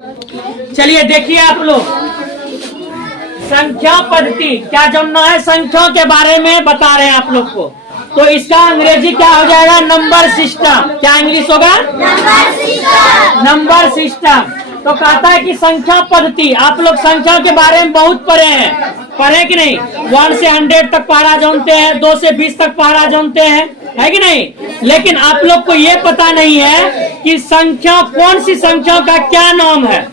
चलिए देखिए आप लोग, संख्या पद्धति क्या जानना है, संख्या के बारे में बता रहे हैं आप लोग को। तो इसका अंग्रेजी क्या हो जाएगा, नंबर सिस्टम। क्या इंग्लिश होगा, नंबर सिस्टम। Number system. तो कहता है कि संख्या पद्धति, आप लोग संख्या के बारे में बहुत पढ़े हैं, पढ़े कि नहीं। 1 से 100 तक पढ़ा जानते हैं, 2 से 20 तक पढ़ा जानते हैं, है कि नहीं। लेकिन आप लोग को ये पता नहीं है कि संख्या, कौन सी संख्या का क्या नाम है।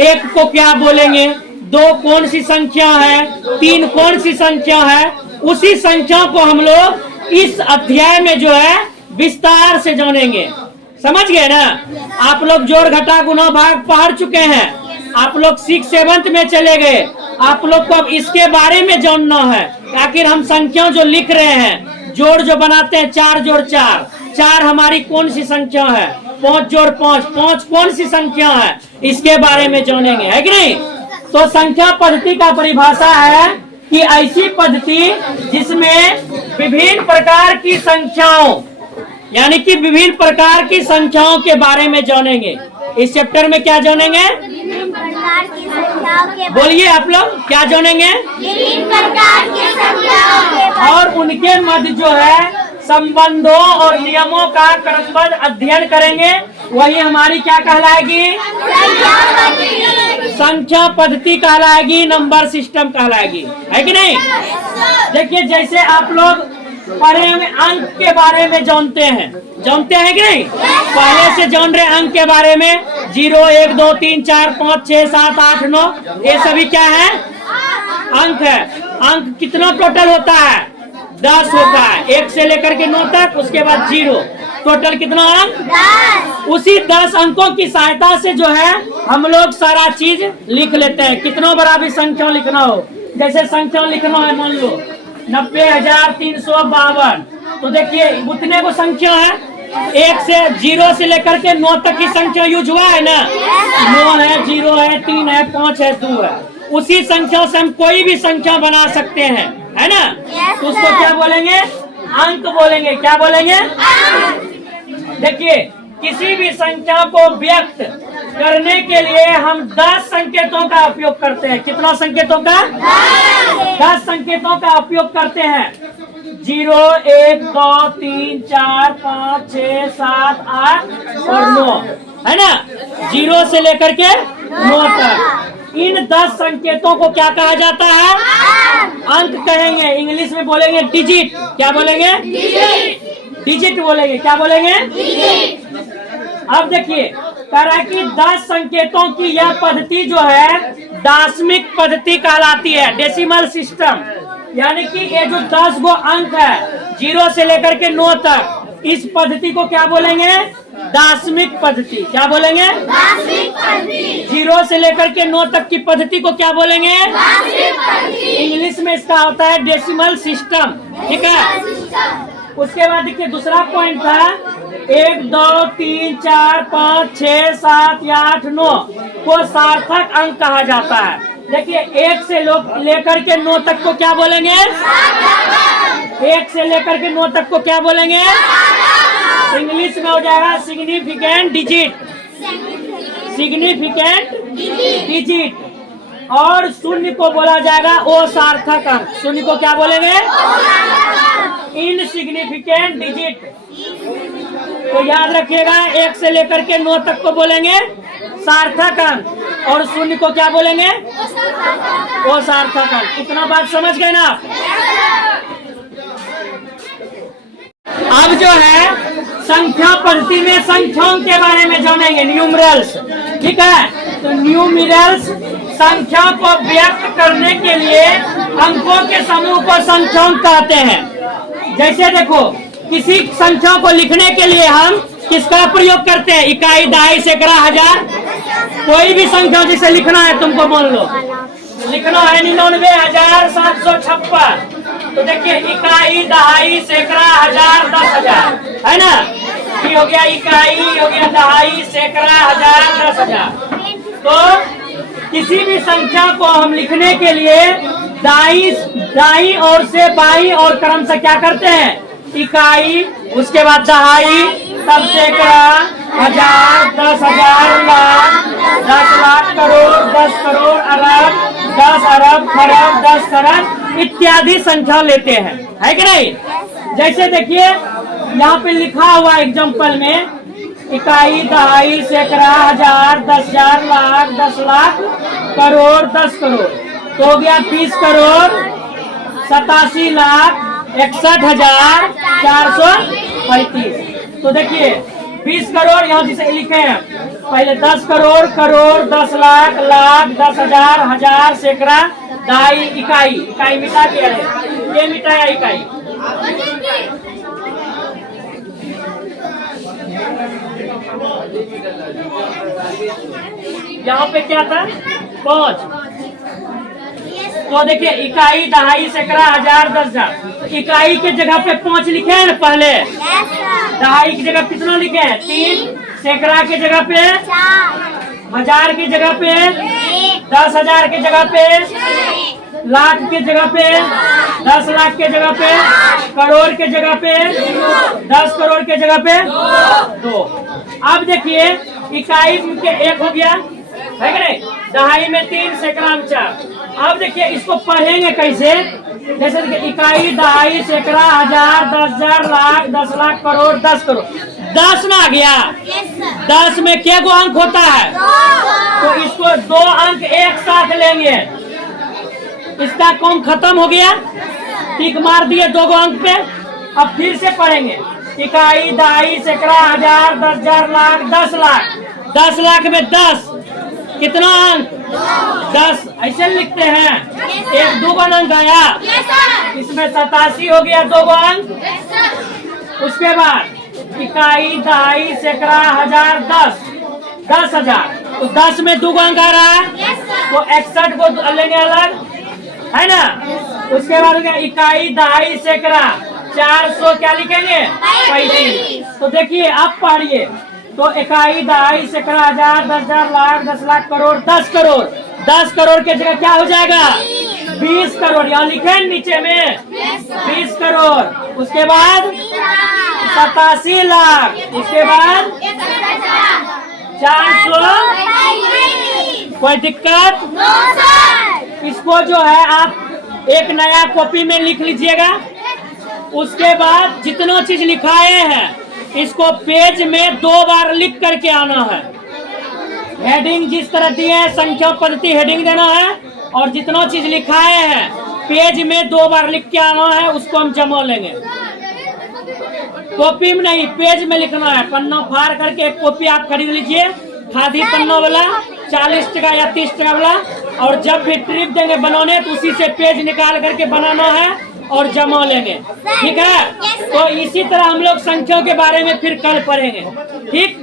1 को क्या बोलेंगे, 2 कौन सी संख्या है, 3 कौन सी संख्या है। उसी संख्या को हम लोग इस अध्याय में जो है विस्तार से जानेंगे। समझ गए ना। आप लोग जोड़ घटा गुणा भाग पढ़ चुके हैं, आप लोग 6 7 में चले गए। आप लोग को अब इसके बारे में जानना है। आखिर हम संख्या जो लिख रहे हैं, जोड़ जो बनाते हैं, 4 जोड़ 4, 4 हमारी कौन सी संख्या है, 5 जोड़ 5, 5 कौन सी संख्या है, इसके बारे में जानेंगे, है कि नहीं। तो संख्या पद्धति का परिभाषा है कि ऐसी पद्धति जिसमें विभिन्न प्रकार की संख्याओं, यानी कि विभिन्न प्रकार की संख्याओं के बारे में जानेंगे। इस चैप्टर में क्या जानेंगे, विभिन्न प्रकार की संख्याओं के, बोलिए आप लोग क्या जानेंगे, विभिन्न प्रकार की संख्याओं के, और उनके मध्य जो है संबंधों और नियमों का क्रमबद्ध अध्ययन करेंगे। वही हमारी क्या कहलाएगी, संख्या पद्धति कहलाएगी, नंबर सिस्टम कहलाएगी, है कि नहीं। देखिए जैसे आप लोग पढ़े में अंक के बारे में जानते हैं कि नहीं, पहले से जान रहे अंक के बारे में। 0 1 2 3 4 5 6 7 8 9, ये सभी क्या है, अंक है। अंक कितना टोटल होता है, 10 होता है, 1 से लेकर के 9 तक, उसके बाद 0, टोटल कितना अंक, 10। उसी 10 अंकों की सहायता से जो है हम लोग सारा चीज लिख लेते हैं। कितना बड़ा भी संख्या लिखना हो, जैसे संख्या लिखना है, मान लो 90,352, तो देखिए उतने को संख्या है। 1 से 0 से लेकर के 9 तक की संख्या यूज हुआ है ना, 9 है, 0 है, 3 है, 5 है, 2 है। उसी संख्या से हम कोई भी संख्या बना सकते हैं, है ना। तो उसको क्या बोलेंगे, अंक बोलेंगे। क्या बोलेंगे, देखिए किसी भी संख्या को व्यक्त करने के लिए हम 10 संकेतों का उपयोग करते हैं। कितना संकेतों का, 10 संकेतों का उपयोग करते हैं। 0 1 2 3 4 5 6 7 8 और 9, है ना। 0 से लेकर के 9 तक इन 10 संकेतों को क्या कहा जाता है, अंक कहेंगे। इंग्लिश में बोलेंगे डिजिट। क्या बोलेंगे, डिजिट बोलेंगे। क्या बोलेंगे, अब देखिए कह रहा है कि 10 संकेतों की यह पद्धति जो है दशमिक पद्धति कहलाती है, डेसिमल सिस्टम। यानी कि ये जो 10 गो अंक है 0 से लेकर के 9 तक, इस पद्धति को क्या बोलेंगे, दशमिक पद्धति। क्या बोलेंगे, 0 से लेकर के 9 तक की पद्धति को क्या बोलेंगे, इंग्लिश में इसका होता है डेसिमल सिस्टम। ठीक है। उसके बाद देखिए दूसरा पॉइंट था 1 2 3 4 5 6 7 8 9 को सार्थक अंक कहा जाता है। देखिए 1 से लेकर के 9 तक को क्या बोलेंगे, 1 से लेकर के 9 तक को क्या बोलेंगे, इंग्लिश में हो जाएगा सिग्निफिकेंट डिजिट। Significant digit. और 0 को बोला जाएगा असार्थक अंक। 0 को क्या बोलेंगे, इनसिग्निफिकेंट डिजिट। तो याद रखिएगा 1 से लेकर के 9 तक को बोलेंगे सार्थक अंक, और 0 को क्या बोलेंगे, असार्थक अंक। इतना बात समझ गए ना। अब जो है संख्या पद्धति में संख्याओं के बारे में जानेंगे, न्यूमरल्स। ठीक है। तो न्यूमरल्स संख्या को व्यक्त करने के लिए अंकों के समूह को संख्याओं कहते हैं। जैसे देखो किसी संख्या को लिखने के लिए हम किसका प्रयोग करते हैं, इकाई, दहाई, सैकड़ा, हजार। कोई भी संख्या जैसे लिखना है, तुमको मान लो लिखना है 99,756, तो देखिए इकाई, दहाई, सैकड़ा, हजार, 10,000, है ना। ये हो गया इकाई, हो गया दहाई, सैकड़ा, हजार, 10,000। तो किसी भी संख्या को हम लिखने के लिए दाई और से बाई और क्रम से क्या करते हैं, इकाई, उसके बाद दहाई, तब सैकड़ा, हजार, 10,000, लाख, 10 10 खरब इत्यादि संख्या लेते हैं, है कि नहीं। जैसे देखिए यहाँ पे लिखा हुआ एग्जाम्पल में इकाई, दहाई, सैकड़ा, हजार, 10,000, लाख, 10 लाख, करोड़, 10 करोड़, तो हो गया 20 करोड़ 87 लाख 61,435। तो देखिए 20 करोड़ यहाँ जिसे लिखे हैं पहले 10 करोड़, करोड़, 10 लाख, लाख, 10,000, हजार, सैकड़ा, दहाई, इकाई, इकाई मिटा दिया है, ये मिटाया इकाई। यहाँ पे क्या था 5, तो देखिए इकाई, दहाई, सैकड़ा, हजार, 10,000, तो इकाई के जगह पे 5 लिखे हैं ना पहले, दहाई की जगह कितना लिखे हैं 3, सैकड़ा के जगह पे 4, हजार की जगह पे 10,000 की जगह पे, लाख के जगह पे 10 लाख के जगह पे, करोड़ के जगह पे 10 करोड़ के जगह पे 2। अब देखिए इकाई के 1 हो गया, है कि नहीं, दहाई में 3, सैकड़ा में 4। अब देखिए इसको पढ़ेंगे कैसे, जैसे देखिए इकाई, दहाई, सैकड़ा, हजार, 10,000, लाख, 10 लाख, करोड़, 10 करोड़, 10 में आ गया। 10 में क्या गो अंक होता है, तो इसको 2 अंक एक साथ लेंगे, इसका कौन खत्म हो गया, टिक मार दिए 2 अंक पे। अब फिर से पढ़ेंगे इकाई, दहाई, सैकड़ा, हजार, 10,000, लाख, 10 लाख, 10 लाख में 10 कितना अंक 10 ऐसे लिखते हैं, 1 2 अंक आया, इसमें 87 हो गया 2 अंक। उसके बाद इकाई, दहाई, सैकड़ा, हजार, 10,000, तो 10 में 2 अंक आ रहा है, तो 61 को लेंगे अलग, है ना। उसके बाद इकाई, दहाई, सैकड़ा, 400 क्या लिखेंगे 35। तो देखिए आप पढ़िए, तो इकाई, दहाई, सैकड़ा, हजार, 10,000, लाख, 10 लाख, करोड़, 10 करोड़, 10 करोड़ के जगह क्या हो जाएगा 20 करोड़, यहाँ लिखे नीचे में 20 करोड़। उसके बाद 87 लाख, उसके बाद 400। कोई दिक्कत, इसको जो है आप एक नया कॉपी में लिख लीजिएगा। उसके बाद जितना चीज लिखाए हैं इसको पेज में 2 बार लिख करके आना है। हेडिंग जिस तरह दिए हैं संख्या पद्धति हेडिंग देना है, और जितना चीज लिखाए हैं पेज में 2 बार लिख के आना है, उसको हम जमा लेंगे। कॉपी में नहीं, पेज में लिखना है। पन्ना फाड़ करके एक कॉपी आप खरीद लीजिए, खादी पन्ना वाला 40 टका या 30 टका वाला, और जब भी ट्रिप देंगे बनाने तो उसी से पेज निकाल करके बनाना है और जमा लेंगे, ठीक है। तो इसी तरह हम लोग संख्याओं के बारे में फिर कल पढ़ेंगे, ठीक।